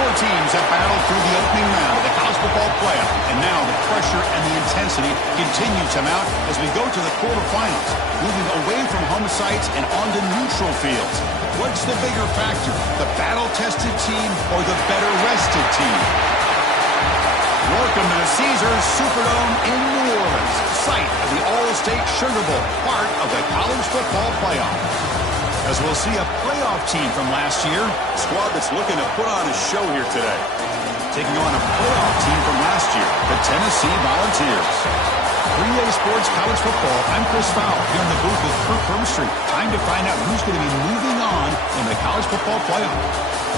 Four teams have battled through the opening round of the college football playoff, and now the pressure and the intensity continue to mount as we go to the quarterfinals, moving away from home sites and onto neutral fields. What's the bigger factor, the battle-tested team or the better-rested team? Welcome to the Caesars Superdome in New Orleans, site of the All-State Sugar Bowl, part of the college football playoff. As we'll see a playoff team from last year, a squad that's looking to put on a show here today. Taking on a playoff team from last year, the Tennessee Volunteers. 3A Sports College Football, I'm Chris Fowler here in the booth with Kirk Hermstreet. Time to find out who's going to be moving on in the college football playoff.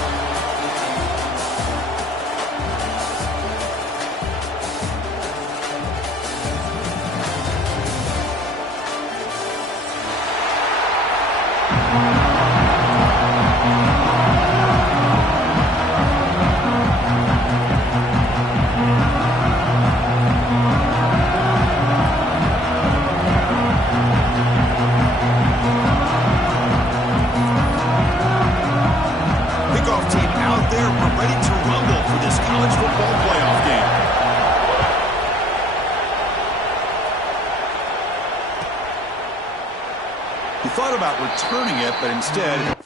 Thought about returning it, but instead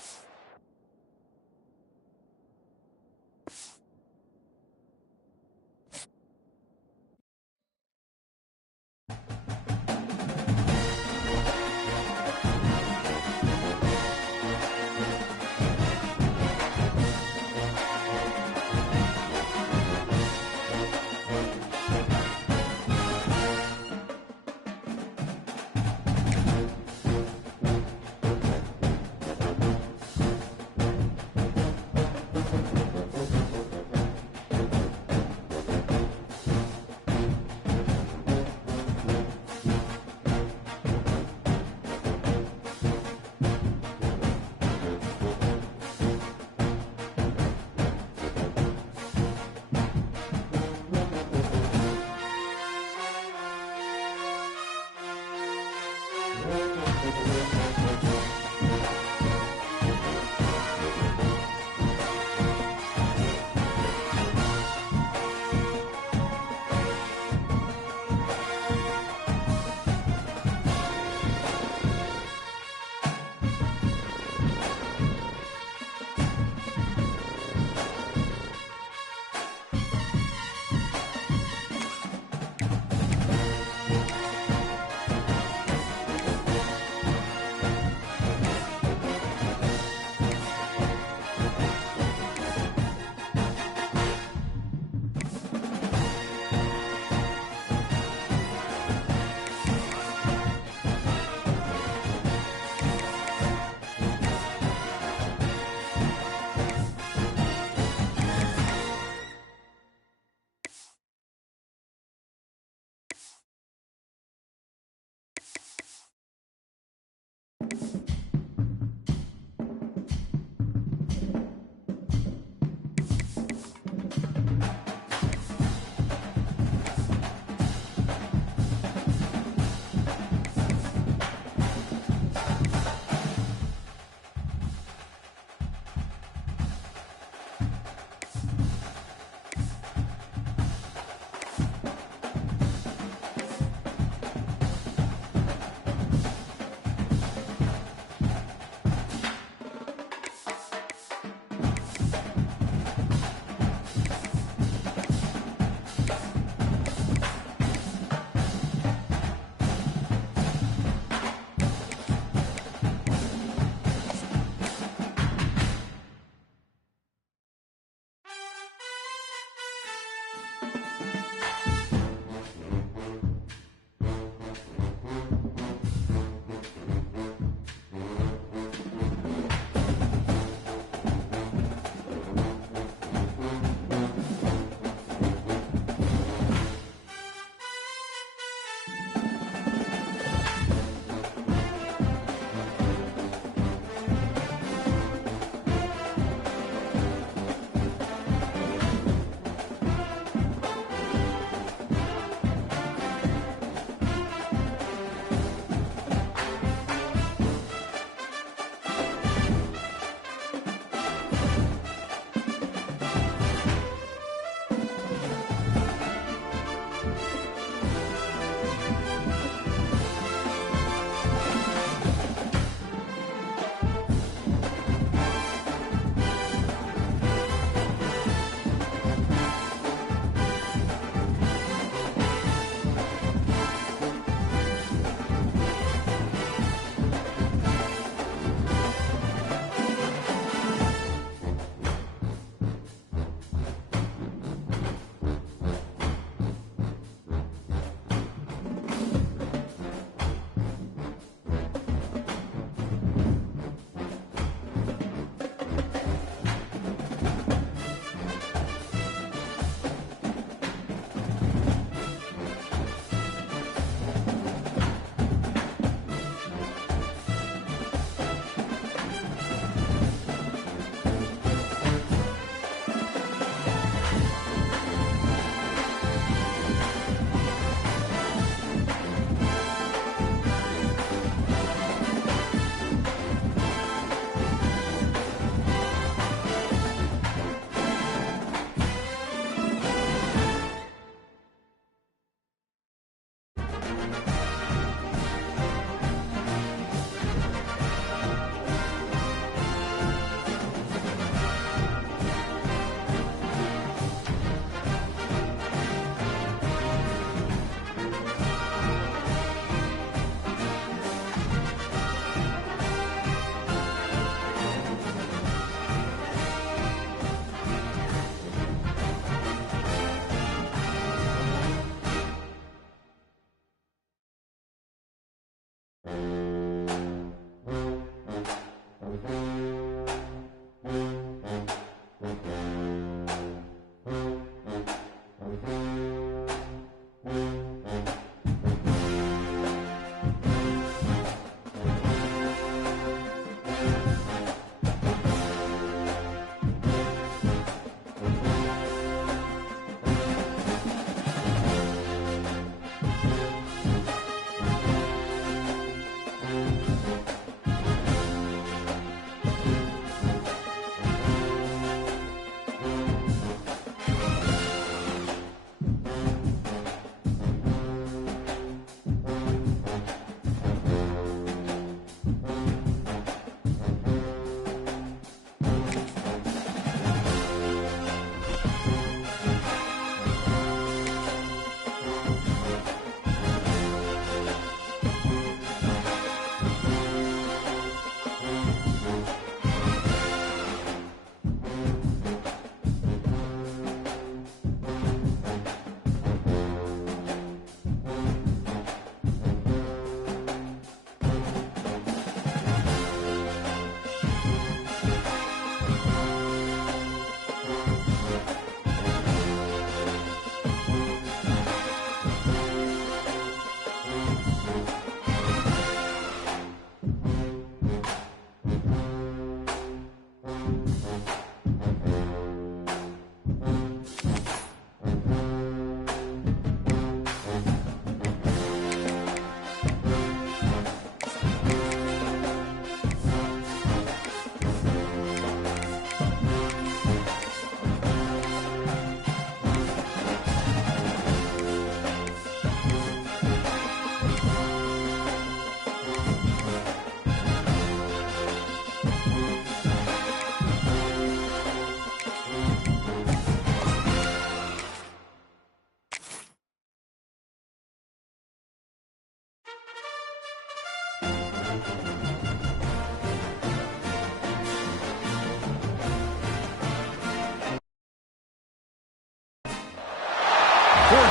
Four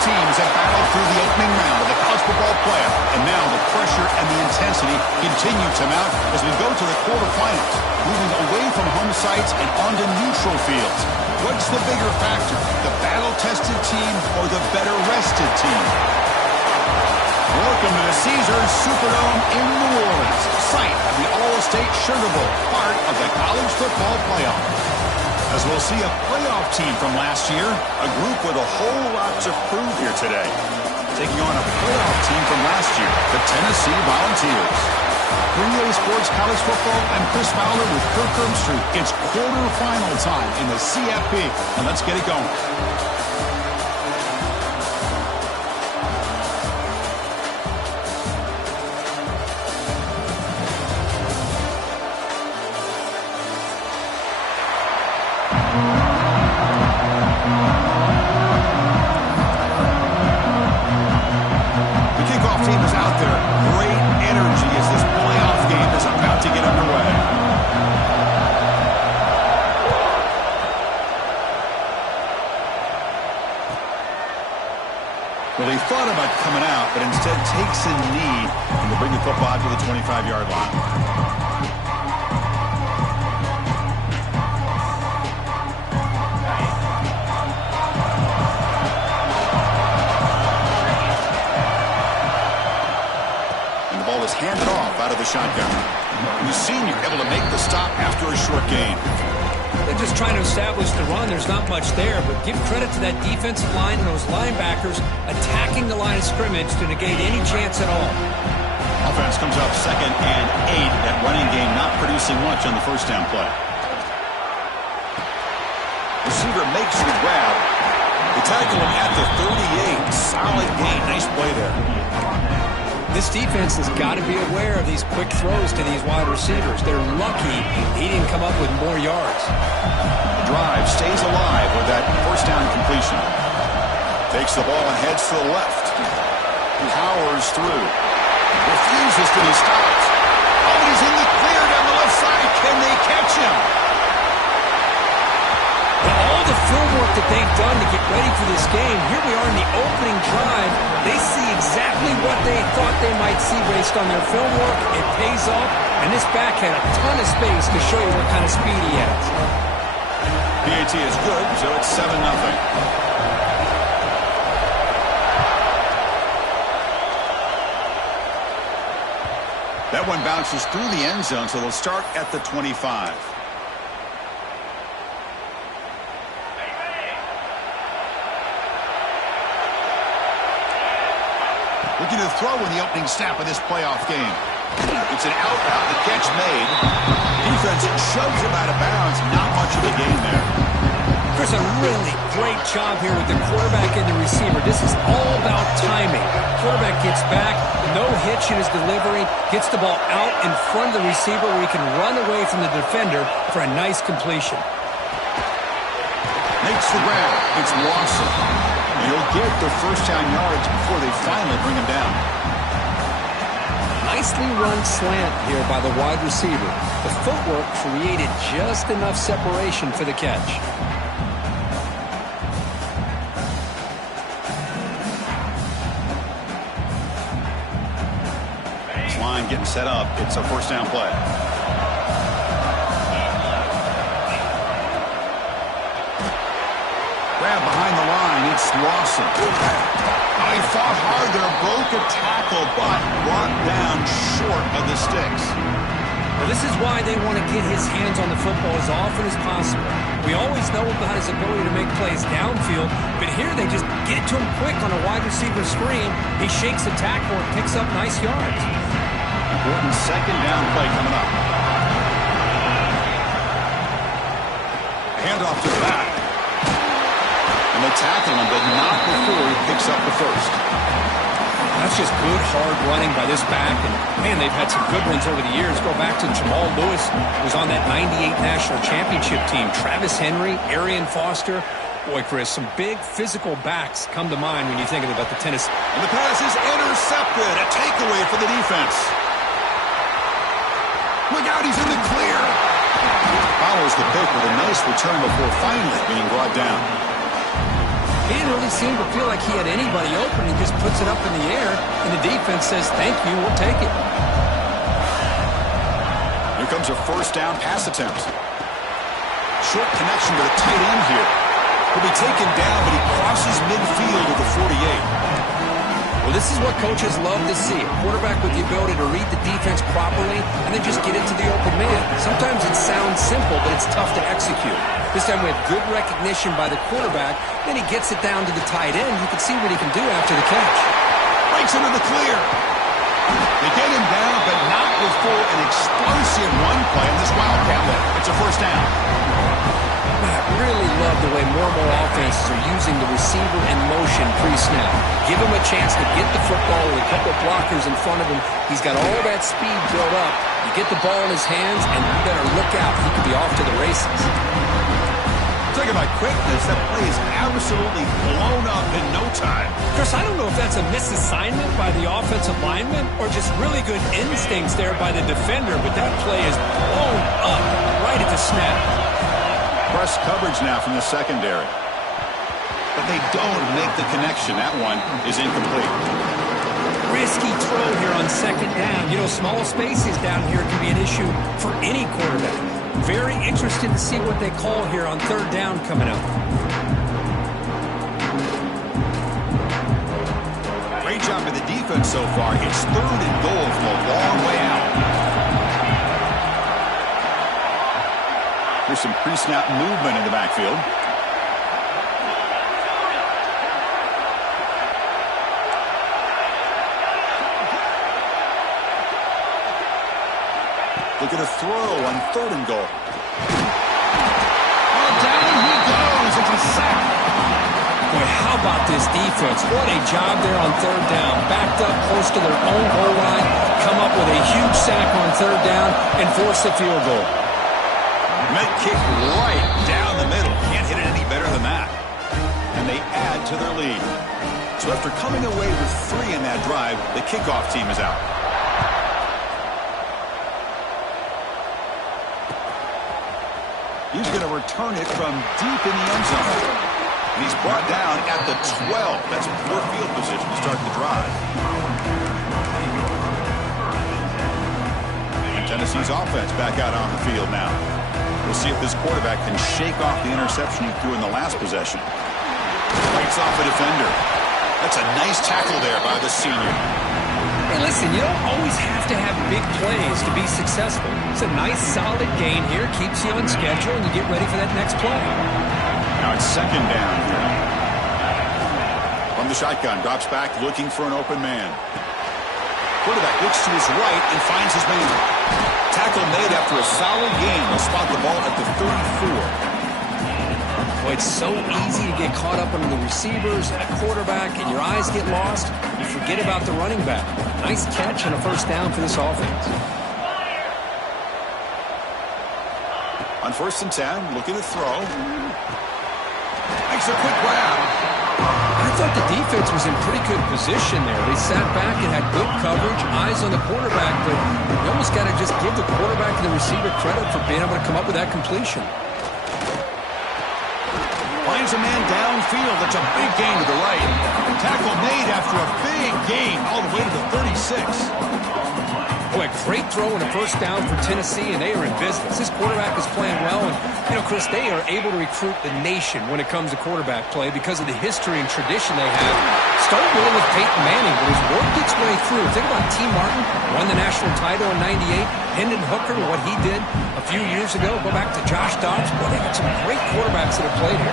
teams have battled through the opening round of the college football playoff, and now the pressure and the intensity continue to mount as we go to the quarterfinals, moving away from home sites and onto neutral fields. What's the bigger factor, the battle-tested team or the better-rested team? Welcome to the Caesars Superdome in New Orleans, site of the All-State Sugar Bowl, part of the college football playoff. As we'll see a playoff team from last year, a group with a whole lot to prove here today. Taking on a playoff team from last year, the Tennessee Volunteers. Relay Sports College Football, I'm Chris Fowler with Kirk Herbstreit. It's quarterfinal time in the CFP, and let's get it going. Well, he thought about coming out, but instead takes a knee and to bring the football to the 25-yard line. And the ball is handed off out of the shotgun. The senior able to make the stop after a short gain. They're just trying to establish the run. There's not much there, but give credit to that defensive line and those linebackers attacking the line of scrimmage to negate any chance at all. Offense comes up 2nd and 8. That running game not producing much on the first down play. Receiver makes the grab. They tackle him at the 38. Solid gain. Nice play there. This defense has got to be aware of these quick throws to these wide receivers. They're lucky he didn't come up with more yards. The drive stays alive with that first down completion. Takes the ball and heads to the left. Powers through. Refuses to be stopped. Oh, he's in the clear down the left side. Can they catch him? All the film work that they've done to get ready for this game, here we are in the opening drive. They see exactly what they thought they might see based on their film work. It pays off, and this back had a ton of space to show you what kind of speed he has. PAT is good, so it's 7-0. That one bounces through the end zone, so they'll start at the 25. Looking to throw in the opening snap of this playoff game. It's an out route, the catch made. Defense shoves him out of bounds. Not much of a gain there. Chris, a really great job here with the quarterback and the receiver. This is all about timing. Quarterback gets back, no hitch in his delivery, gets the ball out in front of the receiver where he can run away from the defender for a nice completion. Makes the grab. It's Lawson. He'll get the first down yards before they finally bring him down. Nicely run slant here by the wide receiver. The footwork created just enough separation for the catch. This line getting set up. It's a first down play. Grab behind the line, it's Lawson. Oh, he fought hard there, broke a tackle, but brought down short of the sticks. Well, this is why they want to get his hands on the football as often as possible. We always know about his ability to make plays downfield, but here they just get it to him quick on a wide receiver screen. He shakes the tackle and picks up nice yards. Important second down play coming up. Handoff to the back. And they tackle him, but not before he picks up the first. That's just good, hard running by this back. And, man, they've had some good ones over the years. Go back to Jamal Lewis, who was on that 98 National Championship team. Travis Henry, Arian Foster. Boy, Chris, some big physical backs come to mind when you think about the Tennessee. And the pass is intercepted. A takeaway for the defense. Look out, he's in the clear. Follows the pick with a nice return before finally being brought down. He didn't really seem to feel like he had anybody open. He just puts it up in the air, and the defense says, thank you, we'll take it. Here comes a first down pass attempt. Short connection to the tight end here. He'll be taken down, but he crosses midfield at the 48. Well, this is what coaches love to see. A quarterback with the ability to read the defense properly and then just get into the open man. Sometimes it sounds simple, but it's tough to execute. This time we have good recognition by the quarterback. Then he gets it down to the tight end. You can see what he can do after the catch. Breaks into the clear. They get him down, but not before an explosive run play on this Wildcat look. It's a first down. I really love the way more and more offenses are using the receiver in motion pre-snap. Give him a chance to get the football with a couple of blockers in front of him. He's got all that speed built up. You get the ball in his hands, and you better look out. He could be off to the races. Talking about quickness, that play is absolutely blown up in no time. Chris, I don't know if that's a misassignment by the offensive lineman or just really good instincts there by the defender, but that play is blown up right at the snap. Press coverage now from the secondary. But they don't make the connection. That one is incomplete. Risky throw here on second down. You know, small spaces down here can be an issue for any quarterback. Very interested to see what they call here on third down coming up. Great job by the defense so far. It's third and goal from a long way out. There's some pre-snap movement in the backfield. Look at a throw on third and goal. Oh, down he goes. It's a sack. Boy, how about this defense? What a job there on third down. Backed up close to their own goal line. Come up with a huge sack on third down and force the field goal. Med kick right down the middle. Can't hit it any better than that. And they add to their lead. So after coming away with 3 in that drive, the kickoff team is out. He's going to return it from deep in the end zone. And he's brought down at the 12. That's poor field position to start the drive. And Tennessee's offense back out on the field now. We'll see if this quarterback can shake off the interception he threw in the last possession. Breaks off a defender. That's a nice tackle there by the senior. Hey, listen, you don't always have to have big plays to be successful. It's a nice, solid gain here. Keeps you on schedule, and you get ready for that next play. Now it's second down here. From the shotgun, drops back, looking for an open man. Quarterback looks to his right and finds his man. Tackle made after a solid gain. They'll spot the ball at the 34. Boy, it's so easy to get caught up under the receivers and a quarterback, and your eyes get lost. You forget about the running back. Nice catch and a first down for this offense. On 1st and 10, looking to throw. Makes a quick grab. I thought the defense was in pretty good position there. They sat back and had good coverage, eyes on the quarterback, but you almost got to just give the quarterback and the receiver credit for being able to come up with that completion. Finds a man downfield. That's a big gain to the right. Tackle made after a big gain all the way to the 36. Boy, a great throw and a first down for Tennessee, and they are in business. This quarterback is playing well, and, you know, Chris, they are able to recruit the nation when it comes to quarterback play because of the history and tradition they have. Started really with Peyton Manning, but has worked its way through. Think about T. Martin, won the national title in '98. Hendon Hooker, what he did a few years ago. Go back to Josh Dobbs. Boy, they got some great quarterbacks that have played here.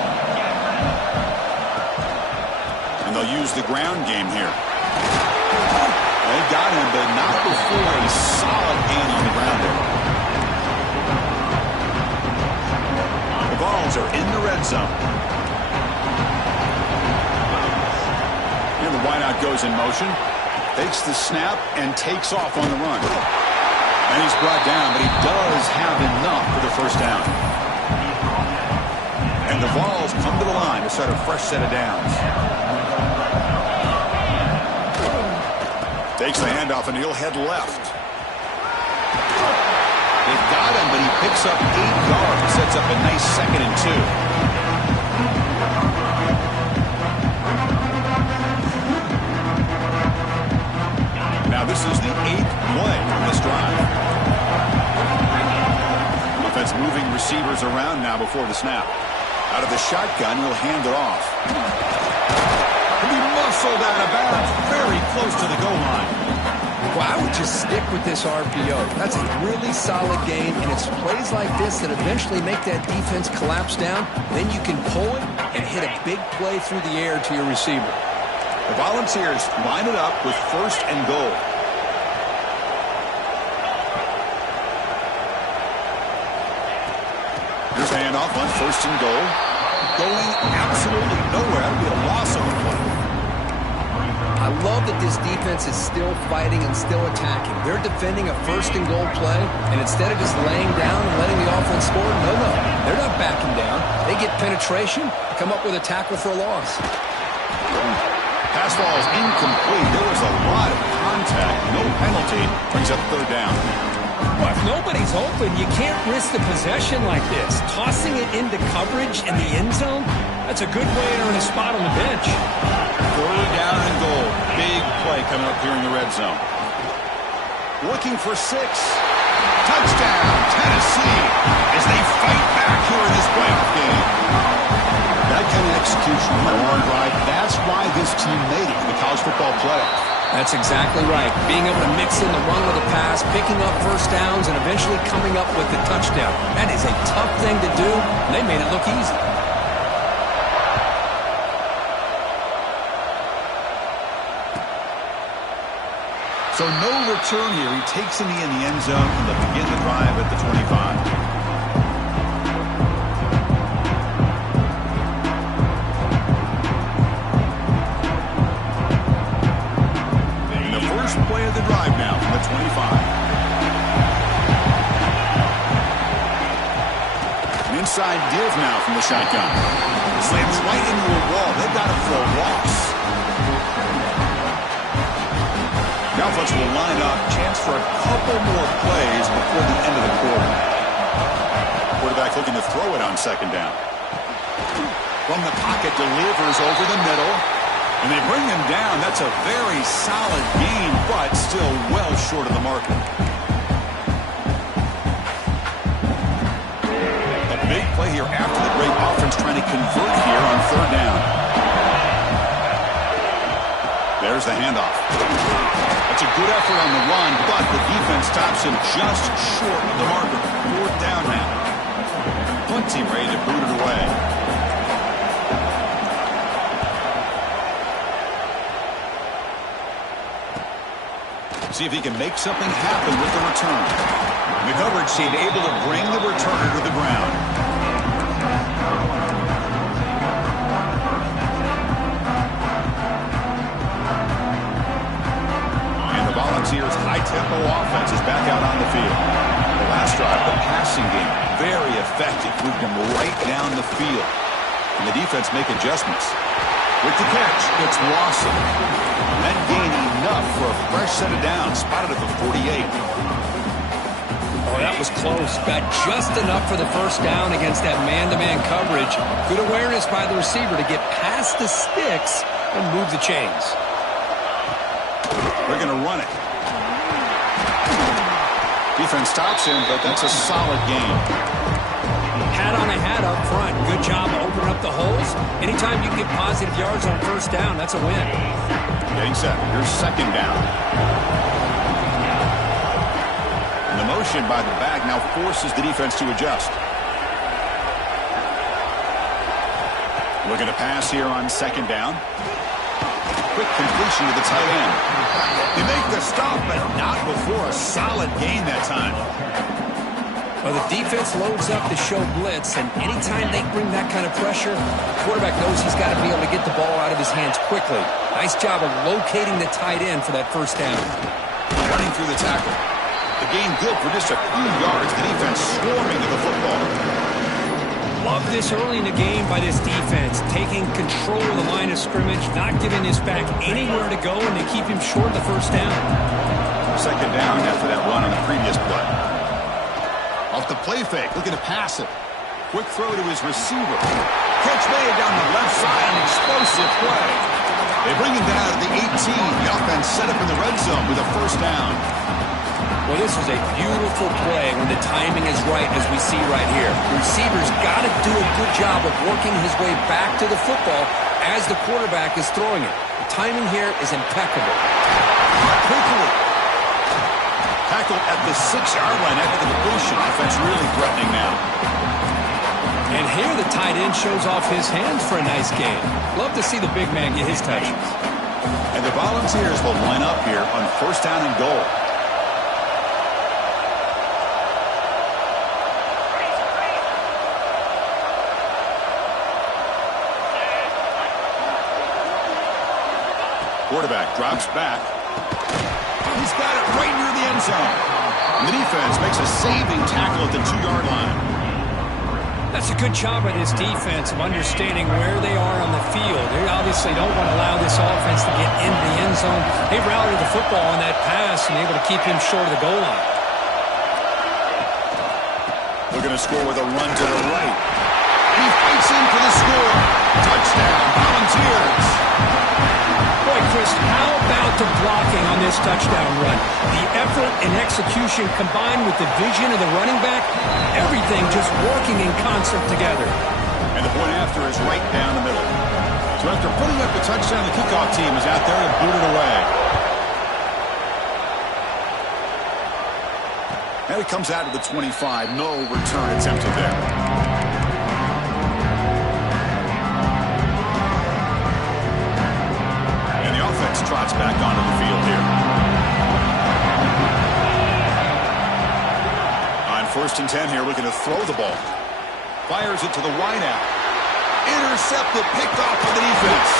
And they'll use the ground game here. They got him, but not before a solid gain on the ground there. The Vols are in the red zone. And the wideout goes in motion. Takes the snap and takes off on the run. And he's brought down, but he does have enough for the first down. And the Vols come to the line to start a fresh set of downs. Takes the handoff, and he'll head left. They've got him, but he picks up 8 yards and sets up a nice 2nd and 2. Now this is the 8th play from this drive. Defense moving receivers around now before the snap. Out of the shotgun, he'll hand it off. He muscled out of bounds, very close to the goal line. Well, I would just stick with this RPO. That's a really solid game, and it's plays like this that eventually make that defense collapse down. Then you can pull it and hit a big play through the air to your receiver. The Volunteers line it up with 1st and goal. Here's a handoff on 1st and goal. Going absolutely nowhere. That'll be a loss of a play. I love that this defense is still fighting and still attacking. They're defending a 1st and goal play, and instead of just laying down and letting the offense score, no, they're not backing down. They get penetration, come up with a tackle for a loss. Pass ball is incomplete. There was a lot of contact. No penalty. Brings up 3rd down. Well, if nobody's open, you can't risk the possession like this. Tossing it into coverage in the end zone, that's a good way to earn a spot on the bench. 3rd down and goal. Big play coming up here in the red zone. Looking for 6. Touchdown, Tennessee, as they fight back here in this playoff game. That kind of execution on a long drive, that's why this team made it in the college football playoff. That's exactly right. Being able to mix in the run with the pass, picking up 1st downs, and eventually coming up with the touchdown. That is a tough thing to do, and they made it look easy. So no return here. He takes a knee in the end zone, and they'll begin the drive at the 25. Play of the drive now from the 25. An inside give now from the shotgun. Slams right into a wall. They've got it for a loss. The offense will line up. Chance for a couple more plays before the end of the quarter. Quarterback looking to throw it on 2nd down. From the pocket, delivers over the middle. And they bring him down. That's a very solid gain, but still well short of the marker. A big play here after the great offense trying to convert here on 3rd down. There's the handoff. That's a good effort on the run, but the defense stops him just short of the marker. 4th down now. Punt team ready to boot it away. See if he can make something happen with the return. The coverage team able to bring the returner to the ground. And the Volunteers' high-tempo offense is back out on the field. The last drive, the passing game, very effective. Moved them right down the field. And the defense make adjustments. With the catch, it's Lawson. That gain enough for a fresh set of downs, spotted at the 48. Oh, that was close. Got just enough for the 1st down against that man-to-man coverage. Good awareness by the receiver to get past the sticks and move the chains. They're going to run it. Defense stops him, but that's a solid game. Hat on a hat up front. Good job opening up the holes. Anytime you get positive yards on 1st down, that's a win. Getting set. Here's 2nd down. And the motion by the back now forces the defense to adjust. Looking to pass here on 2nd down. Quick completion to the tight end. They make the stop, but not before a solid gain that time. Well, the defense loads up to show blitz, and anytime they bring that kind of pressure, the quarterback knows he's got to be able to get the ball out of his hands quickly. Nice job of locating the tight end for that 1st down. Running through the tackle. The gain good for just a few yards. The defense swarming to the football. Love this early in the game by this defense, taking control of the line of scrimmage, not giving this back anywhere to go, and they keep him short of the 1st down. 2nd down after that run on the previous play. Off the play fake, looking to pass it. Quick throw to his receiver. Catch made down the left side, an explosive play. They bring him down to the 18. The offense set up in the red zone with a first down. Well, this is a beautiful play when the timing is right, as we see right here. The receiver's got to do a good job of working his way back to the football as the quarterback is throwing it. The timing here is impeccable. Quickly. Tackled at the 6-yard line after the completion. Offense really threatening now. And here the tight end shows off his hands for a nice gain. Love to see the big man get his touches. And the Volunteers will line up here on first down and goal. Quarterback drops back. He's got it right near the end zone. And the defense makes a saving tackle at the 2-yard line. That's a good job by this defense of understanding where they are on the field. They obviously don't want to allow this offense to get into the end zone. They routed the football on that pass and able to keep him short of the goal line. We're going to score with a run to the right. He fights in for the score. Touchdown, Volunteers. Boy, Chris, how about the blocking on this touchdown run? The effort and execution combined with the vision of the running back, everything just working in concert together. And the point after is right down the middle. So after putting up the touchdown, the kickoff team is out there to boot it away. And it comes out of the 25. No return attempted there. Trots back onto the field here. On first and 10 here, looking to throw the ball. Fires it to the wideout. Intercepted, picked off by the defense.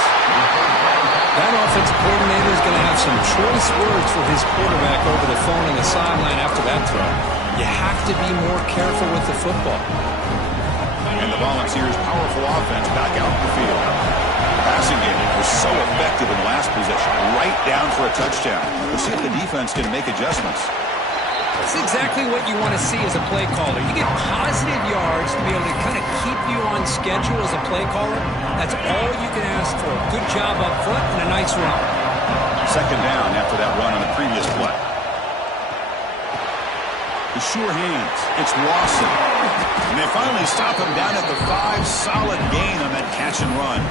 That offensive coordinator is going to have some choice words for his quarterback over the phone on the sideline after that throw. You have to be more careful with the football. And the Volunteers' powerful offense back out in the field. Passing game was so effective in the last possession, right down for a touchdown. We'll see if the defense can make adjustments. That's exactly what you want to see as a play caller. You get positive yards to be able to kind of keep you on schedule as a play caller. That's all you can ask for. Good job up front and a nice run. Second down after that run on the previous play. The sure hands. It's Lawson. And they finally stop him down at the 5. Solid gain on that catch and run.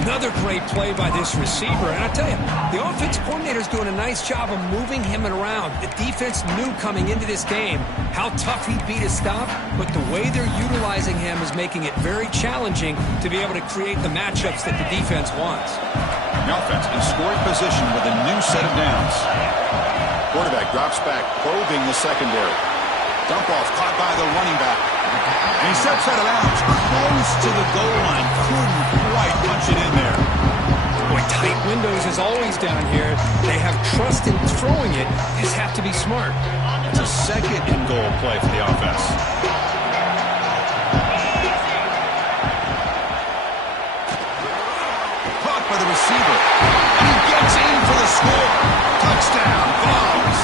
Another great play by this receiver. And I tell you, the offense coordinator is doing a nice job of moving him around. The defense knew coming into this game how tough he'd be to stop, but the way they're utilizing him is making it very challenging to be able to create the matchups that the defense wants. The offense in scoring position with a new set of downs. Quarterback drops back, probing the secondary. Dump off caught by the running back. And he steps out of bounds, close to the goal line. Couldn't quite punch it in there. Boy, tight windows as always down here. They have trust in throwing it. Just have to be smart. It's a second and goal play for the offense. Caught by the receiver. And he gets in for the score. Touchdown, Vols.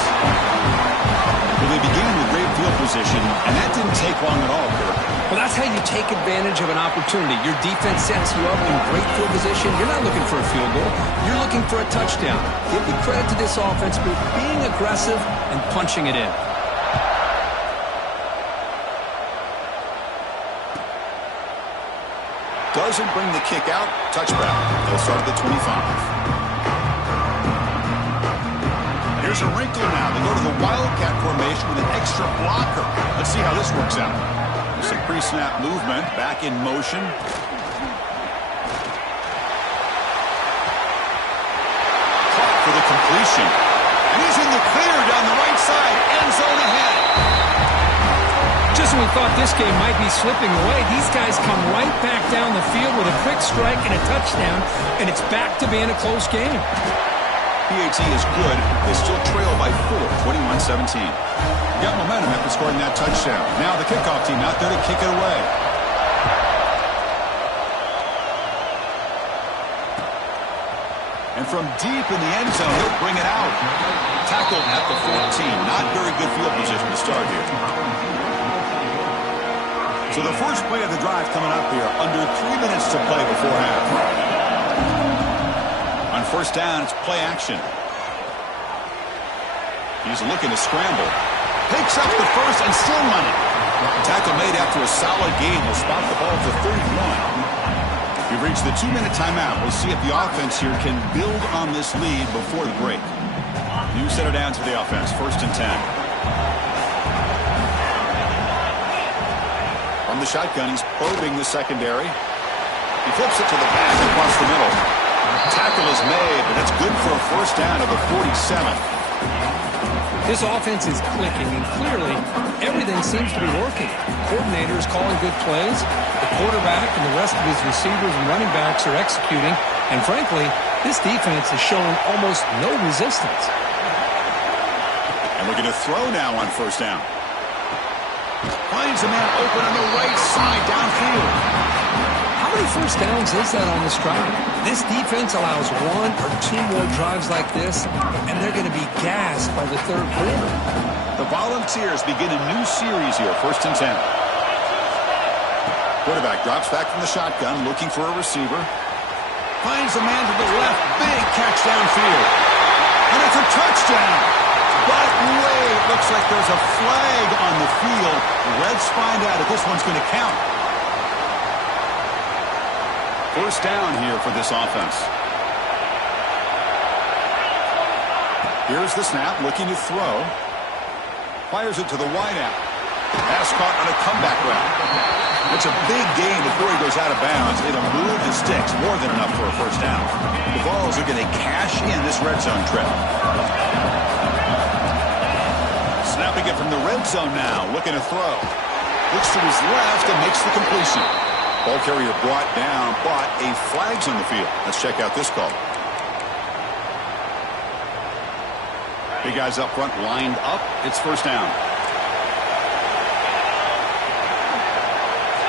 Well, they began with great field position, and that didn't take long at all, Kirk. Well, that's how you take advantage of an opportunity. Your defense sets you up in great field position. You're not looking for a field goal. You're looking for a touchdown. Give the credit to this offense for being aggressive and punching it in. Doesn't bring the kick out. Touchback. They'll start at the 25. Here's a wrinkle now. They go to the Wildcat formation with an extra blocker. Let's see how this works out. It's a pre-snap movement. Back in motion. Caught for the completion. And he's in the clear down the right side. End zone ahead. Just when we thought this game might be slipping away, these guys come right back down the field with a quick strike and a touchdown, and it's back to being a close game. PAT is good. They still trail by 4, 21-17. Got momentum after scoring that touchdown. Now the kickoff team out there to kick it away. And from deep in the end zone, they'll bring it out. Tackled at the 14. Not very good field position to start here. So the first play of the drive coming up here, under 3 minutes to play before half. On first down, it's play action. He's looking to scramble. Picks up the first and still money. Tackle made after a solid gain. Will spot the ball for 31. We've reached the 2-minute timeout. We'll see if the offense here can build on this lead before the break. New set of downs for the offense. First and 10. From the shotgun, he's probing the secondary. He flips it to the back across the middle. Tackle is made, but that's good for a first down at the 47. This offense is clicking, and clearly everything seems to be working. Coordinators calling good plays. The quarterback and the rest of his receivers and running backs are executing. And frankly, this defense is showing almost no resistance. And looking to throw now on first down. Finds a man open on the right side downfield. How many first downs is that on this drive? This defense allows 1 or 2 more drives like this, and they're going to be gassed by the third quarter. The Volunteers begin a new series here, first and 10. Quarterback drops back from the shotgun, looking for a receiver. Finds a man to the left, big catch downfield. And it's a touchdown. But wait, looks like there's a flag on the field. The Reds find out if this one's going to count. First down here for this offense. Here's the snap, looking to throw. Fires it to the wideout. Pass caught on a comeback route. It's a big gain before he goes out of bounds. It'll move the sticks, more than enough for a first down. The Vols are going to cash in this red zone trip. Snapping it from the red zone now, looking to throw. Looks to his left and makes the completion. Ball carrier brought down, but a flag's on the field. Let's check out this call. Big guys up front lined up. It's first down.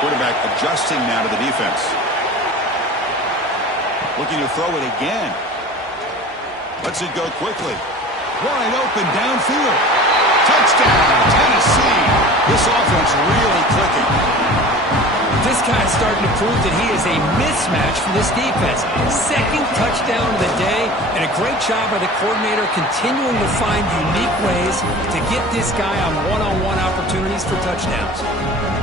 Quarterback adjusting now to the defense. Looking to throw it again. Lets it go quickly. Wide open downfield. Touchdown, Tennessee. This offense really clicking. This guy's starting to prove that he is a mismatch for this defense. Second touchdown of the day, and a great job by the coordinator continuing to find unique ways to get this guy on one-on-one opportunities for touchdowns.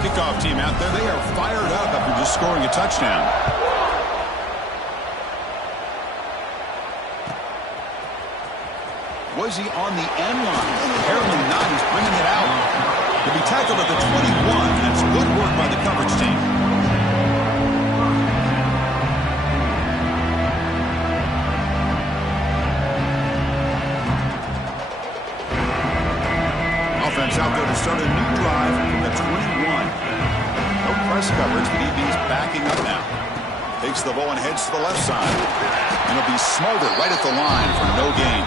Kickoff team out there, they are fired up after just scoring a touchdown. Was he on the end line? Apparently not. He's bringing it out. He'll be tackled at the 21. That's good work by the coverage team. Offense out there to start a new drive from the 21. No press coverage. The DB's backing up now. Takes the ball and heads to the left side. And he'll be smothered right at the line for no gain.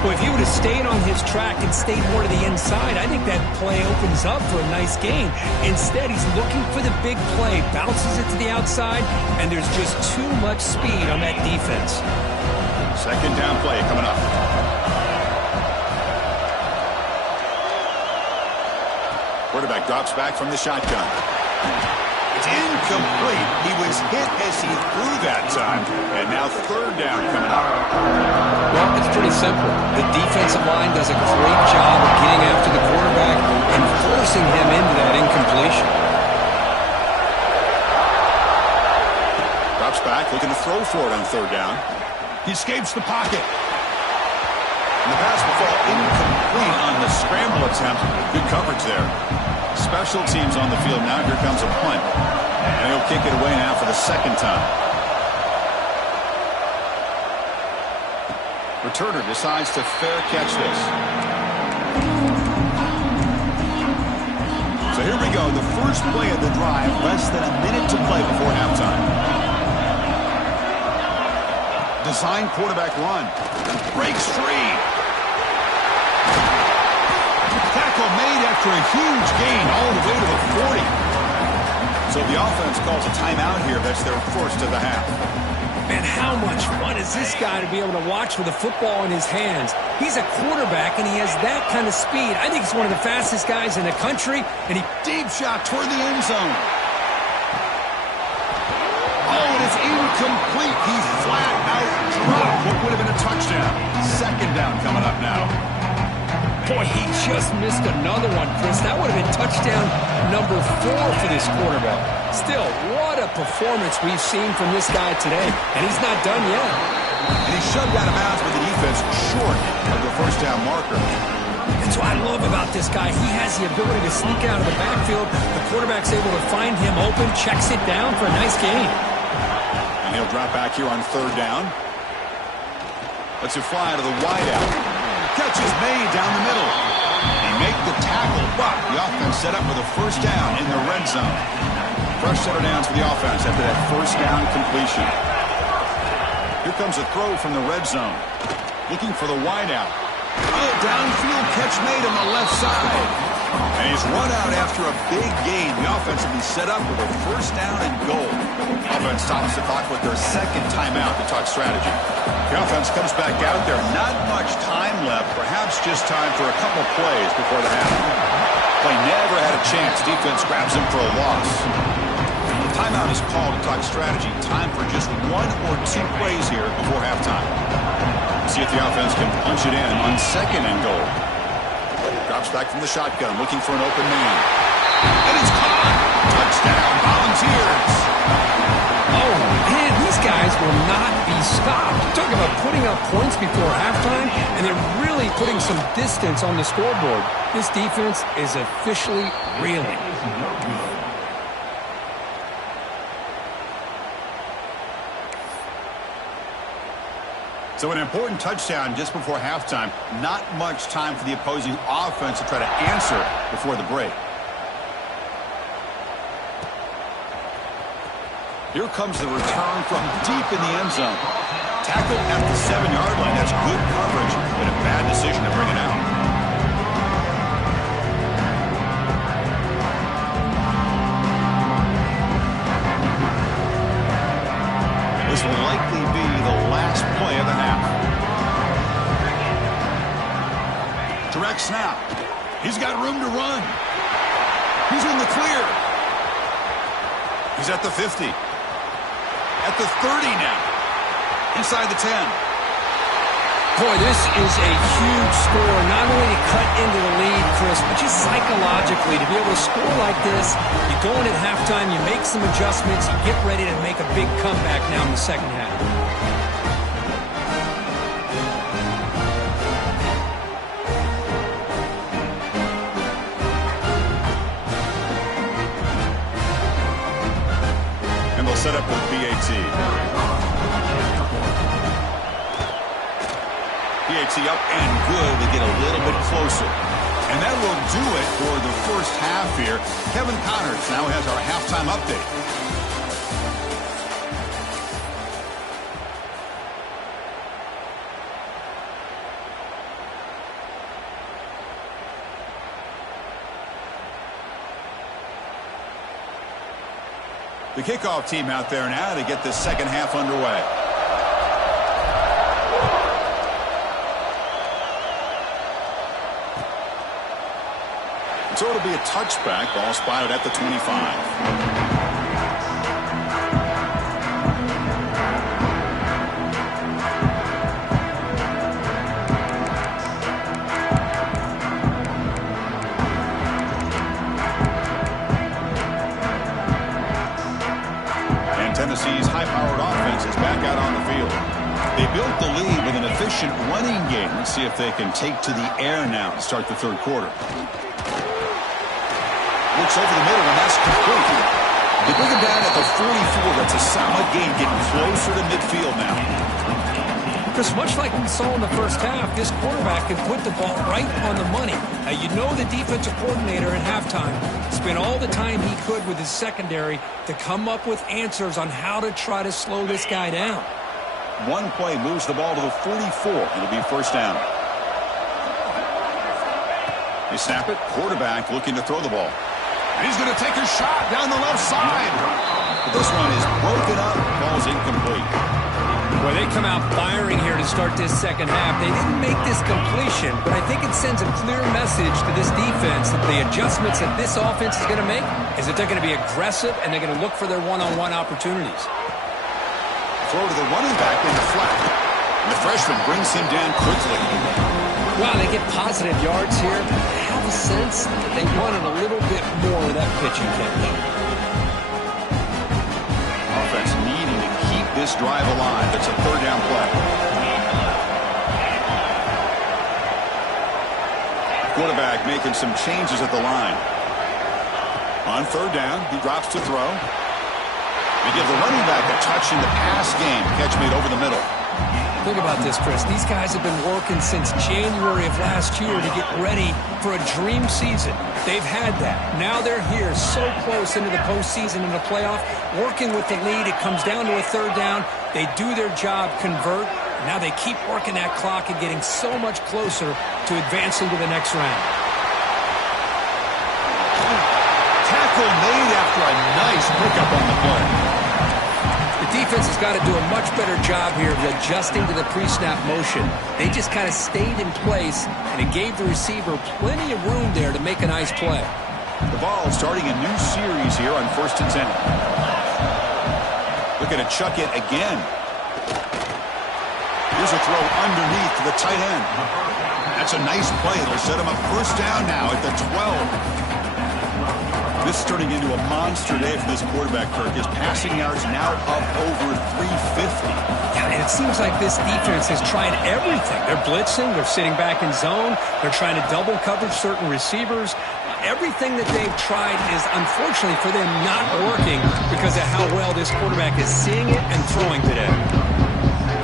Well, if he would have stayed on his track and stayed more to the inside, I think that play opens up for a nice gain. Instead, he's looking for the big play, bounces it to the outside, and there's just too much speed on that defense. Second down play coming up. Quarterback drops back from the shotgun. It's incomplete. He was hit as he threw that time. And now third down coming up. Well, it's pretty simple. The defensive line does a great job of getting after the quarterback and forcing him into that incompletion. Drops back, looking to throw for it on third down. He escapes the pocket. And the pass will fall incomplete on the scramble attempt. Good coverage there. Special teams on the field now. Here comes a punt. And he'll kick it away now for the second time. Returner decides to fair catch this. So here we go. The first play of the drive. Less than a minute to play before halftime. Design quarterback run. Breaks free. Tackle made after a huge gain all the way to the 40. So the offense calls a timeout here. That's their first of the half. Man, how much fun is this guy to be able to watch with a football in his hands? He's a quarterback, and he has that kind of speed. I think he's one of the fastest guys in the country, and he... Deep shot toward the end zone. Oh, and it's incomplete. He flat out dropped what would have been a touchdown. Second down coming up now. Boy, he just missed another one, Chris. That would have been touchdown number 4 for this quarterback. Still, what a performance we've seen from this guy today, and he's not done yet. And he's shoved out of bounds with the defense short of the first down marker. That's what I love about this guy. He has the ability to sneak out of the backfield. The quarterback's able to find him open, checks it down for a nice gain. And he'll drop back here on third down. Lets it fly to the wideout. Catch is made down the middle. They make the tackle, but the offense set up with a first down in the red zone. Fresh set of downs for the offense after that first down completion. Here comes a throw from the red zone. Looking for the wideout. Oh, downfield catch made on the left side. And he's run out after a big gain. The offense will be set up with a first down and goal. Offense stops the clock with their second timeout to talk strategy. The offense comes back out there. Not much time left. Perhaps just time for a couple plays before the half. Play never had a chance. Defense grabs him for a loss. The timeout is called to talk strategy. Time for just 1 or 2 plays here before halftime. See if the offense can punch it in on second and goal. Drops back from the shotgun, looking for an open man. And it's caught! Touchdown, Volunteers! Oh, man, these guys will not be stopped. Talk about putting up points before halftime, and they're really putting some distance on the scoreboard. This defense is officially reeling. So an important touchdown just before halftime. Not much time for the opposing offense to try to answer before the break. Here comes the return from deep in the end zone. Tackle at the 7-yard line. That's good coverage, but a bad decision to bring it out. This will likely be the last play of the half. Direct snap. He's got room to run. He's in the clear. He's at the 50. At the 30 now. Inside the 10. Boy, this is a huge score, not only to cut into the lead, Chris, but just psychologically to be able to score like this. You go in at halftime, you make some adjustments, you get ready to make a big comeback now in the second half. And they'll set up with BAT. BAT up and good to get a little bit closer. And that will do it for the first half here. Kevin Connors now has our halftime update. The kickoff team out there now to get this second half underway. So it'll be a touchback. Ball spotted at the 25. Tennessee's high-powered offense is back out on the field. They built the lead with an efficient running game. Let's see if they can take to the air now to start the third quarter. Looks over the middle, and that's complete. They bring him down at the 44. That's a solid gain, getting closer to midfield now. Because much like we saw in the first half, this quarterback can put the ball right on the money. Now, you know the defensive coordinator at halftime spent all the time he could with his secondary to come up with answers on how to try to slow this guy down. One play moves the ball to the 44. It'll be first down. They snap it. Quarterback looking to throw the ball. And he's going to take a shot down the left side. But this one is broken up. Ball's incomplete. Well, they come out firing here to start this second half. They didn't make this completion, but I think it sends a clear message to this defense that the adjustments that this offense is going to make is that they're going to be aggressive and they're going to look for their one-on-one opportunities. Throw to the running back in the flat. And the freshman brings him down quickly. Wow, they get positive yards here. I have a sense that they wanted a little bit more of that pitch and catch. Offense needing to keep this drive alive. It's a third down play. Quarterback making some changes at the line. On third down, he drops to throw. They give the running back a touch in the pass game. Catch made over the middle. Think about this, Chris. These guys have been working since January of last year to get ready for a dream season. They've had that. Now they're here so close into the postseason and the playoff, working with the lead. It comes down to a third down. They do their job, convert. Now they keep working that clock and getting so much closer to advancing to the next round. Tackle made after a nice pickup on the play. The defense has got to do a much better job here of adjusting to the pre-snap motion. They just kind of stayed in place, and it gave the receiver plenty of room there to make a nice play. The ball starting a new series here on 1st and 10. Looking to chuck it again. Here's a throw underneath to the tight end. That's a nice play. It'll set him up first down now at the 12. This is turning into a monster day for this quarterback, Kirk. His passing yards now up over 350. Yeah, and it seems like this defense has tried everything. They're blitzing. They're sitting back in zone. They're trying to double coverage certain receivers. Everything that they've tried is, unfortunately for them, not working because of how well this quarterback is seeing it and throwing today.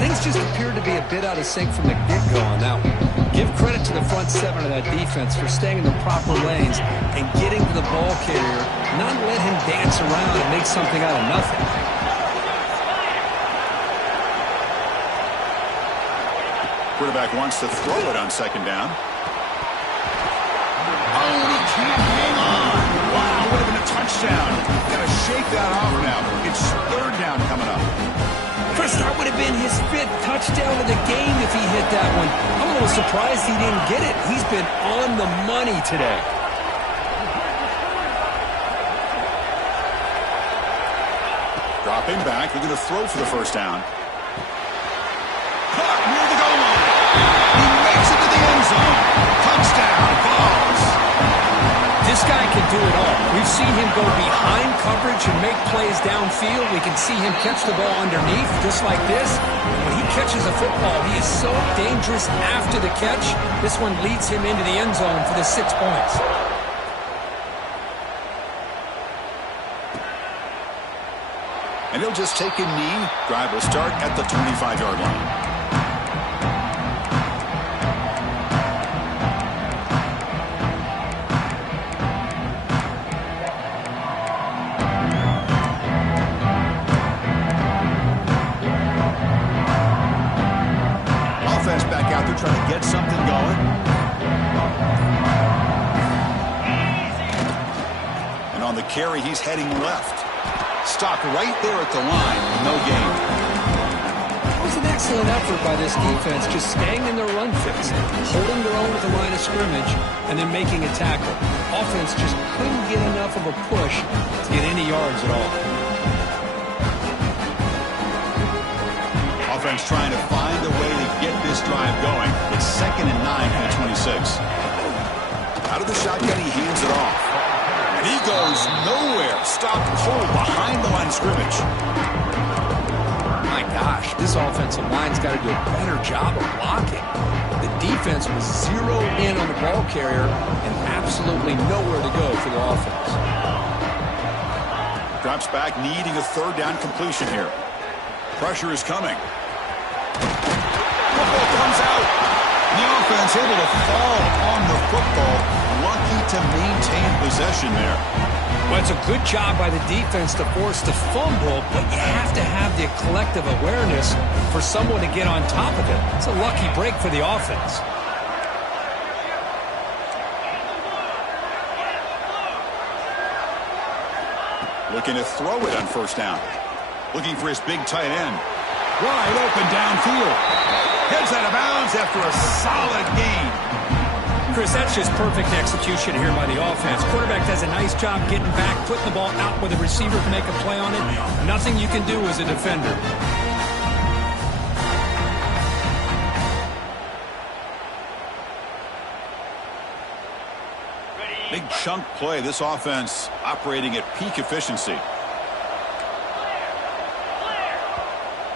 Things just appear to be a bit out of sync from the get-go on that one. Give credit to the front seven of that defense for staying in the proper lanes and getting to the ball carrier, not let him dance around and make something out of nothing. Quarterback wants to throw it on second down. Oh, he can't hang on. Wow, would have been a touchdown. Got to shake that off now. It's third down coming up. Chris, that would have been his 5th touchdown of the game if he hit that one. I'm a little surprised he didn't get it. He's been on the money today. Dropping back, looking to throw for the first down. Caught near the goal line. He makes it to the end zone. Touchdown, Balls. This guy can do it all. We've seen him go behind coverage and make plays downfield. We can see him catch the ball underneath just like this. When he catches a football, he is so dangerous after the catch. This one leads him into the end zone for the 6 points. And he'll just take a knee. Drive will start at the 25-yard line. Back out there trying to get something going. And on the carry, he's heading left. Stopped right there at the line. No gain. It was an excellent effort by this defense, just staying in their run fix, holding their own at the line of scrimmage, and then making a tackle. Offense just couldn't get enough of a push to get any yards at all. Offense trying to find a way to get this drive going. It's 2nd and 9 from the 26. Out of the shotgun, he hands it off. And he goes nowhere. Stopped cold behind the line of scrimmage. My gosh, this offensive line's got to do a better job of blocking. The defense was zeroed in on the ball carrier and absolutely nowhere to go for the offense. Drops back, needing a third down completion here. Pressure is coming. Football comes out. The offense able to fall on the football. Lucky to maintain possession there. Well, it's a good job by the defense to force the fumble, but you have to have the collective awareness for someone to get on top of it. It's a lucky break for the offense. Looking to throw it on first down. Looking for his big tight end. Wide open downfield. Heads out of bounds after a solid gain. Chris, that's just perfect execution here by the offense. Quarterback does a nice job getting back, putting the ball out where the receiver can make a play on it. Nothing you can do as a defender. Big chunk play. This offense operating at peak efficiency.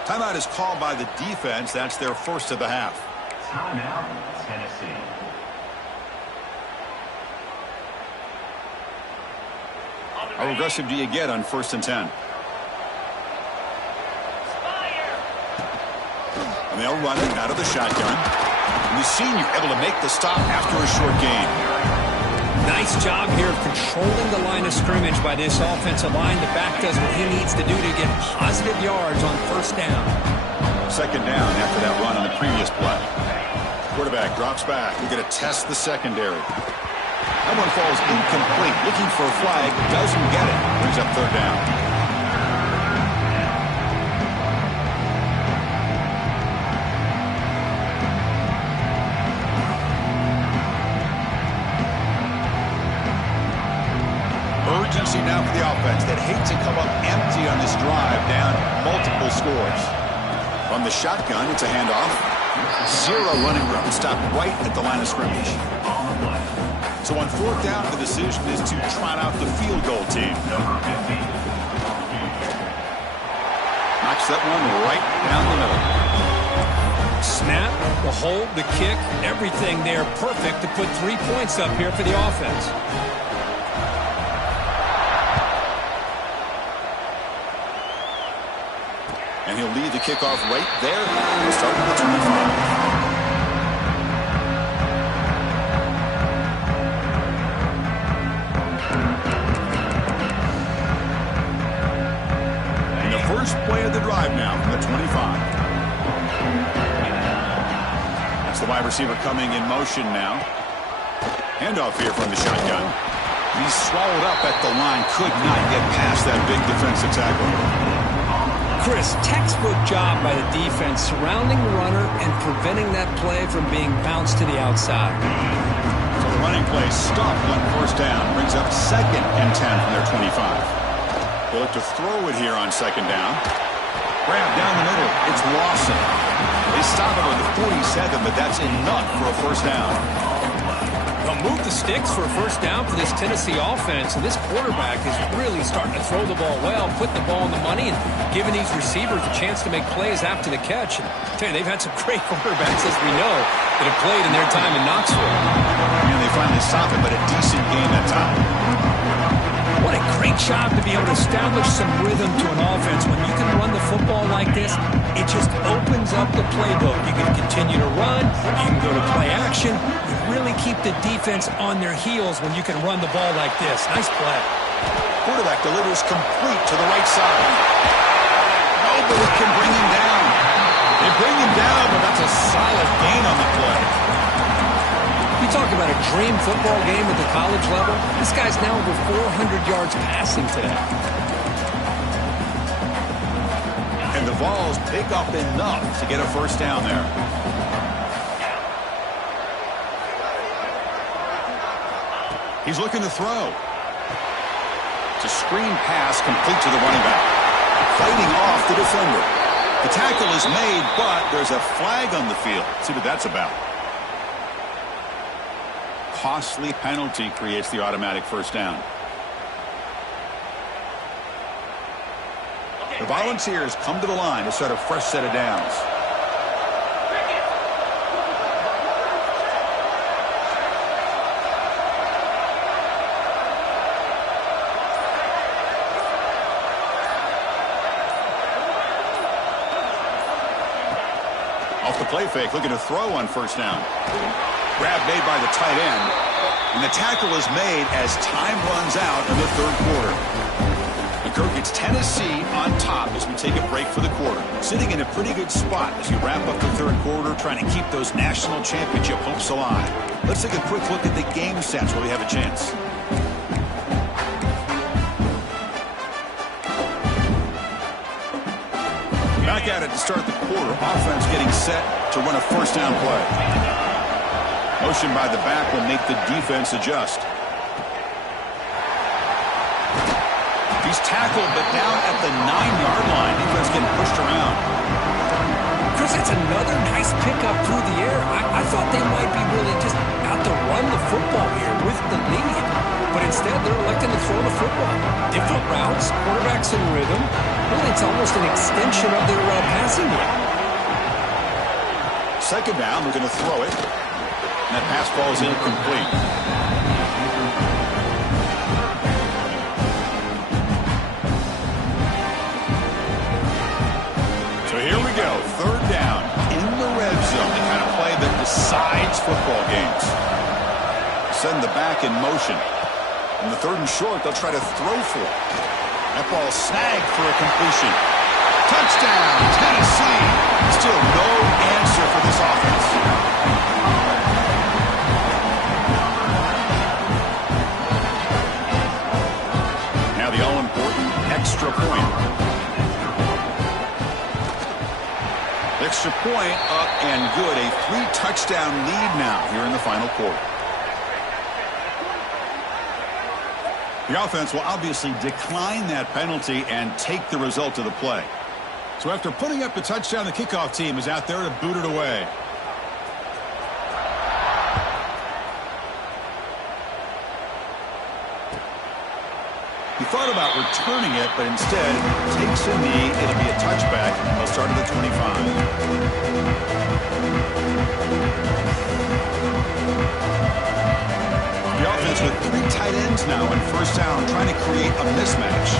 Timeout is called by the defense. That's their first of the half. Timeout, Tennessee. How aggressive do you get on 1st and 10? And they'll run it out of the shotgun. And the senior able to make the stop after a short gain. Nice job here of controlling the line of scrimmage by this offensive line. The back does what he needs to do to get positive yards on 1st down. 2nd down after that run on the previous play. Quarterback drops back. We're going to test the secondary. That one falls incomplete. Looking for a flag. Doesn't get it. Brings up 3rd down. Urgency now for the offense that hate to come up empty on this drive, down multiple scores. From the shotgun, it's a handoff. 0 running room. Stopped right at the line of scrimmage. So on 4th down, the decision is to trot out the field goal team. Knocks that one right down the middle. Snap, the hold, the kick, everything there perfect to put 3 points up here for the offense. And he'll lead the kickoff right there. We'll start with the 25. And the first play of the drive now from the 25. That's the wide receiver coming in motion now. Handoff here from the shotgun. He's swallowed up at the line. Could not get past that big defensive tackle. Chris, textbook job by the defense surrounding the runner and preventing that play from being bounced to the outside. So the running play stopped on 1st down. Brings up 2nd and 10 from their 25. They look to throw it here on 2nd down. Grab down the middle. It's Lawson. They stop it on the 47, but that's enough for a 1st down. They'll move the sticks for a 1st down for this Tennessee offense, and this quarterback is really starting to throw the ball well, putting the ball on the money, and giving these receivers a chance to make plays after the catch. And I tell you, they've had some great quarterbacks, as we know, that have played in their time in Knoxville. And they finally stop it, but a decent game that time. What a great job to be able to establish some rhythm to an offense. When you can run the football like this, it just opens up the playbook. You can continue to run. You can go to play action. You really keep the defense on their heels when you can run the ball like this. Nice play. Quarterback delivers complete to the right side. Nobody can bring him down. They bring him down, but that's a solid gain on the play. You talk about a dream football game at the college level. This guy's now over 400 yards passing today. And the Vols pick up enough to get a 1st down there. He's looking to throw. It's a screen pass complete to the running back. Fighting off the defender. The tackle is made, but there's a flag on the field. Let's see what that's about. Costly penalty creates the automatic 1st down. The Volunteers come to the line to start a fresh set of downs. Off the play fake, looking to throw on 1st down. Grab made by the tight end. And the tackle is made as time runs out in the 3rd quarter. And Kirk, it's Tennessee on top as we take a break for the quarter. Sitting in a pretty good spot as we wrap up the 3rd quarter, trying to keep those national championship hopes alive. Let's take a quick look at the game stats while we have a chance. Back at it to start the quarter. Offense getting set to run a first down play. Motion by the back will make the defense adjust. He's tackled, but down at the 9-yard line. Defense getting pushed around. Chris, that's another nice pickup through the air. I thought they might be really just out to run the football here with the lead. But instead, they're electing to throw the football. Different routes, quarterbacks in rhythm. Really, it's almost an extension of their passing game. Second down, they're going to throw it. And that pass ball is incomplete. So here we go. Third down in the red zone. The kind of play that decides football games. Send the back in motion. In the third and short, they'll try to throw for it. That ball snagged for a completion. Touchdown, Tennessee. Still no answer for this offense. Now the all-important extra point. Extra point up and good. A 3-touchdown lead now here in the final quarter. The offense will obviously decline that penalty and take the result of the play. So after putting up the touchdown, the kickoff team is out there to boot it away. He thought about returning it, but instead takes a knee. It'll be a touchback. They'll start at the 25. The offense with 3 tight ends now on first down, trying to create a mismatch.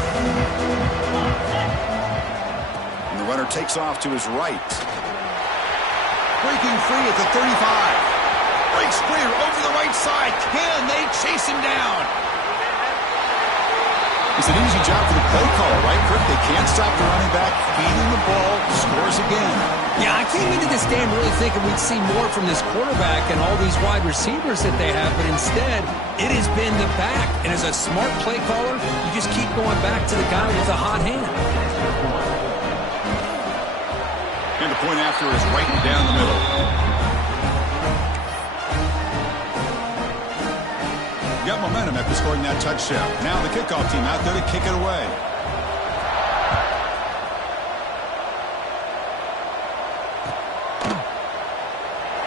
And the runner takes off to his right. Breaking free at the 35. Breaks clear over the right side. Can they chase him down? It's an easy job for the play caller, right, Kirk? They can't stop the running back, feeding the ball, scores again. Yeah, I came into this game really thinking we'd see more from this quarterback and all these wide receivers that they have, but instead, it has been the back. And as a smart play caller, you just keep going back to the guy with the hot hand. And the point after is right down the middle. Got momentum after scoring that touchdown. Now the kickoff team out there to kick it away.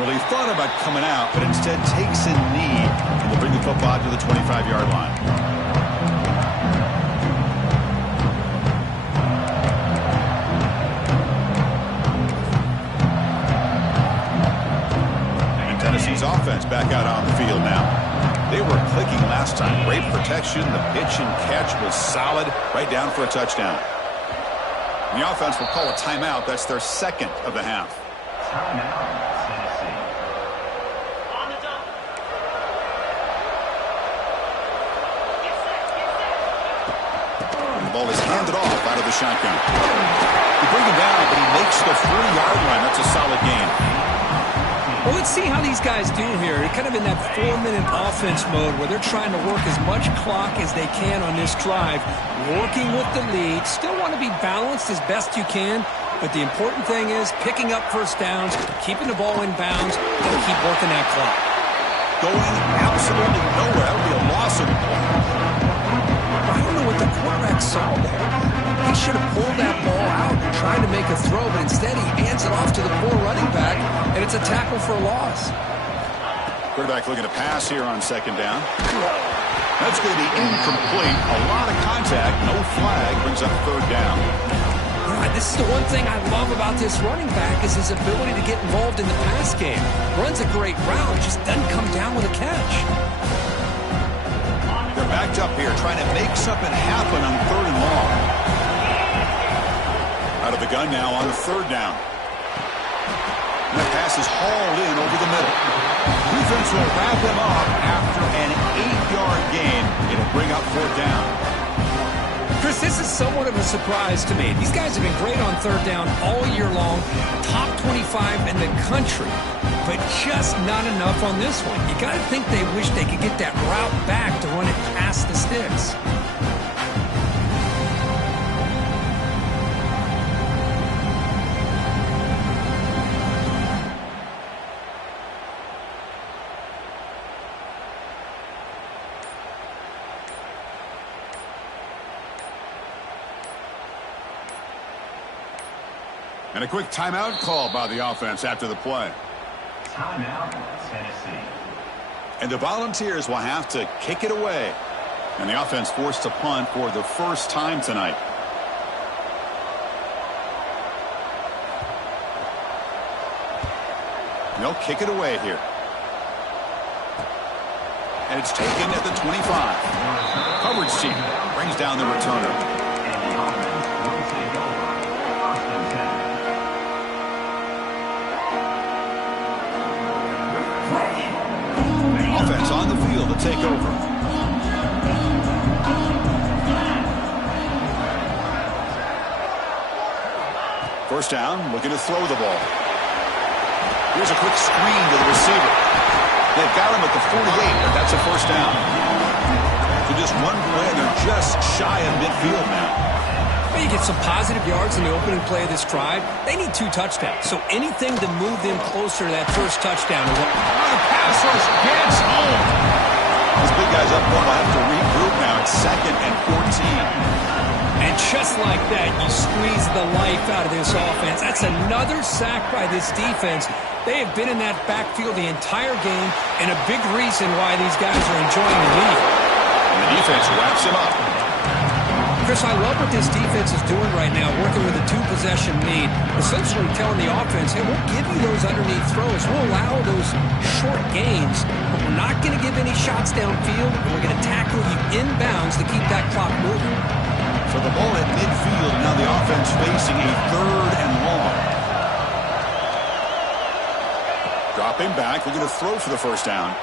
Well, he thought about coming out, but instead takes a knee and will bring the football to the 25-yard line. And Tennessee's offense back out on the field now. They were clicking last time. Great protection. The pitch and catch was solid. Right down for a touchdown. And the offense will call a timeout. That's their second of the half. Timeout, Tennessee. The ball is handed off out of the shotgun. They bring him down, but he makes the 40-yard line. That's a solid gain. Well, let's see how these guys do here. They're kind of in that 4-minute offense mode where they're trying to work as much clock as they can on this drive, working with the lead. Still want to be balanced as best you can, but the important thing is picking up first downs, keeping the ball in bounds, and keep working that clock. Going absolutely nowhere. That would be a loss of the ball. I don't know what the quarterback saw there. He should have pulled that ball out and tried to make a throw, but instead he hands it off to the poor running back, and it's a tackle for a loss. Quarterback looking to pass here on second down. That's going to be incomplete. A lot of contact. No flag. Brings up third down. This is the one thing I love about this running back is his ability to get involved in the pass game. Runs a great route, just doesn't come down with a catch. They're backed up here, trying to make something happen on third and long. Out of the gun now on the third down. And the pass is hauled in over the middle. Defense will wrap him up after an 8-yard gain. It'll bring up fourth down. Chris, this is somewhat of a surprise to me. These guys have been great on third down all year long. Top 25 in the country. But just not enough on this one. You got to think they wish they could get that route back to run it past the sticks. And a quick timeout call by the offense after the play. Timeout, Tennessee. And the Volunteers will have to kick it away. And the offense forced to punt for the first time tonight. They'll kick it away here. And it's taken at the 25. Coverage team brings down the returner. And the offense will take over. First and 10. Offense on the field to take over. First down, looking to throw the ball. Here's a quick screen to the receiver. They've got him at the 48, but that's a first down. So just one play, and they're just shy of midfield now. Well, you get some positive yards in the opening play of this drive. They need 2 touchdowns, so anything to move them closer to that first touchdown. The pass rush gets home. These big guys up front will have to regroup now. It's 2nd and 14. And just like that, you squeeze the life out of this offense. That's another sack by this defense. They have been in that backfield the entire game, and a big reason why these guys are enjoying the lead. And the defense wraps him up. Chris, I love what this defense is doing right now, working with a 2-possession lead, essentially telling the offense, hey, we'll give you those underneath throws. We'll allow those short gains, but we're not going to give any shots downfield, and we're going to tackle you inbounds to keep that clock moving. So the ball at midfield, now the offense facing a 3rd and long. Dropping back, we're going to throw for the first down.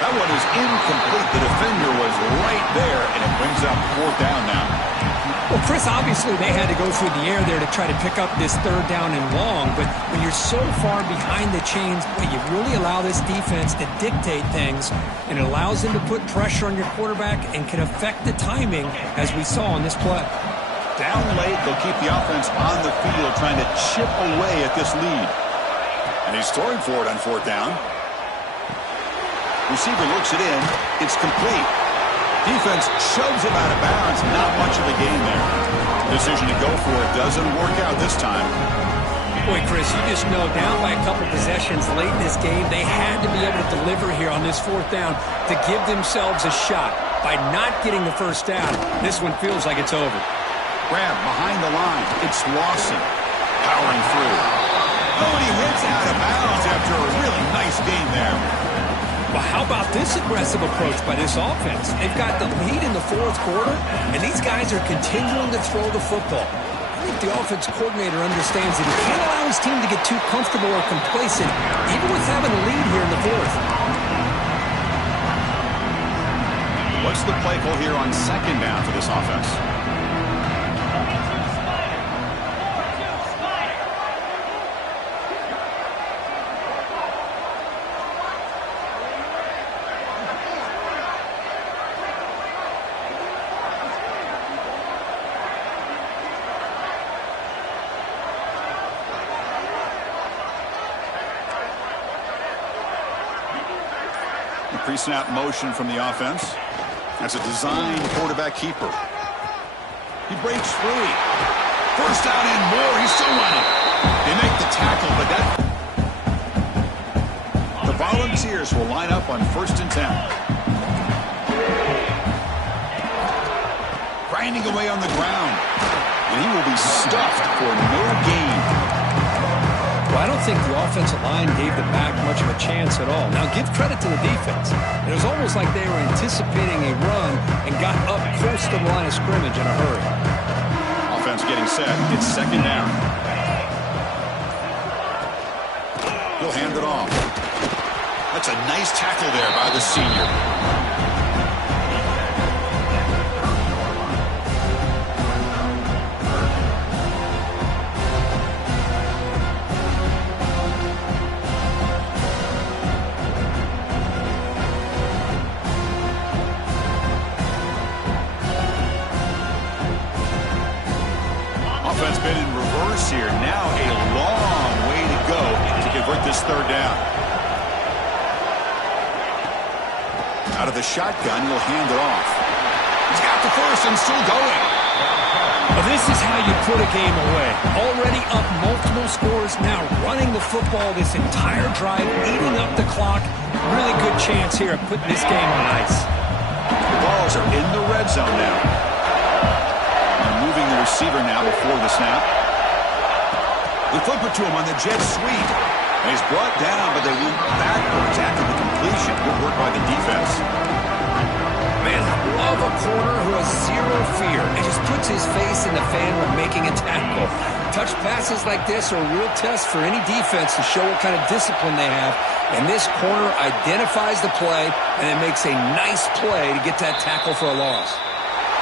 That one is incomplete. The defender was right there, and it brings up 4th down now. Well, Chris, obviously they had to go through the air there to try to pick up this 3rd down and long, but when you're so far behind the chains, boy, you really allow this defense to dictate things, and it allows them to put pressure on your quarterback and can affect the timing, as we saw on this play. Down late, they'll keep the offense on the field trying to chip away at this lead. And he's throwing for it on 4th down. Receiver looks it in. It's complete. Defense shoves him out of bounds. Not much of a gain there. Decision to go for it doesn't work out this time. Boy, Chris, you just know down by a couple possessions late in this game, they had to be able to deliver here on this 4th down to give themselves a shot. By not getting the first down, this one feels like it's over. Grab behind the line. It's Lawson powering through. Oh, and he hits out of bounds after a really nice game there. Well, how about this aggressive approach by this offense? They've got the lead in the 4th quarter, and these guys are continuing to throw the football. I think the offense coordinator understands that he can't allow his team to get too comfortable or complacent, even with having a lead here in the 4th. What's the play call here on 2nd down for this offense? Pre-snap motion from the offense. That's a designed quarterback keeper. He breaks free. First down and more. He's still running. They make the tackle, but the Volunteers will line up on 1st and 10. Grinding away on the ground. And he will be stuffed for no gain. Well, I don't think the offensive line gave the back much of a chance at all. Now, give credit to the defense. It was almost like they were anticipating a run and got up close to the line of scrimmage in a hurry. Offense getting set. It's 2nd down. He'll hand it off. That's a nice tackle there by the senior. Offense been in reverse here. Now a long way to go to convert this 3rd down. Out of the shotgun, he'll hand it off. He's got the first and still going. Well, this is how you put a game away. Already up multiple scores, now running the football this entire drive, eating up the clock. Really good chance here of putting this game on ice. The balls are in the red zone now. And moving the receiver now before the snap. They flip it to him on the jet sweep. And he's brought down, but they went backwards after the completion. Good work by the defense. Man, I love a corner who has zero fear and just puts his face in the fan when making a tackle. Touch passes like this are a real test for any defense to show what kind of discipline they have. And this corner identifies the play and then makes a nice play to get that tackle for a loss.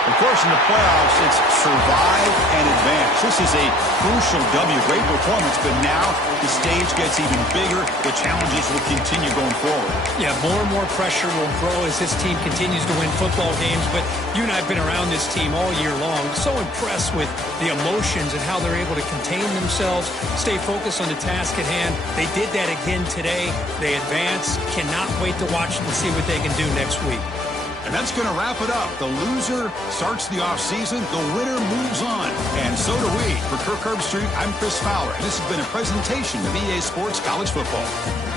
Of course, in the playoffs, it's survive and advance. This is a crucial W. Great performance, but now the stage gets even bigger. The challenges will continue going forward. Yeah, more and more pressure will grow as this team continues to win football games. But you and I have been around this team all year long. So impressed with the emotions and how they're able to contain themselves, stay focused on the task at hand. They did that again today. They advance. Cannot wait to watch and see what they can do next week. And that's going to wrap it up. The loser starts the offseason. The winner moves on. And so do we. For Kirk Herbstreit, I'm Chris Fowler. And this has been a presentation of EA Sports College Football.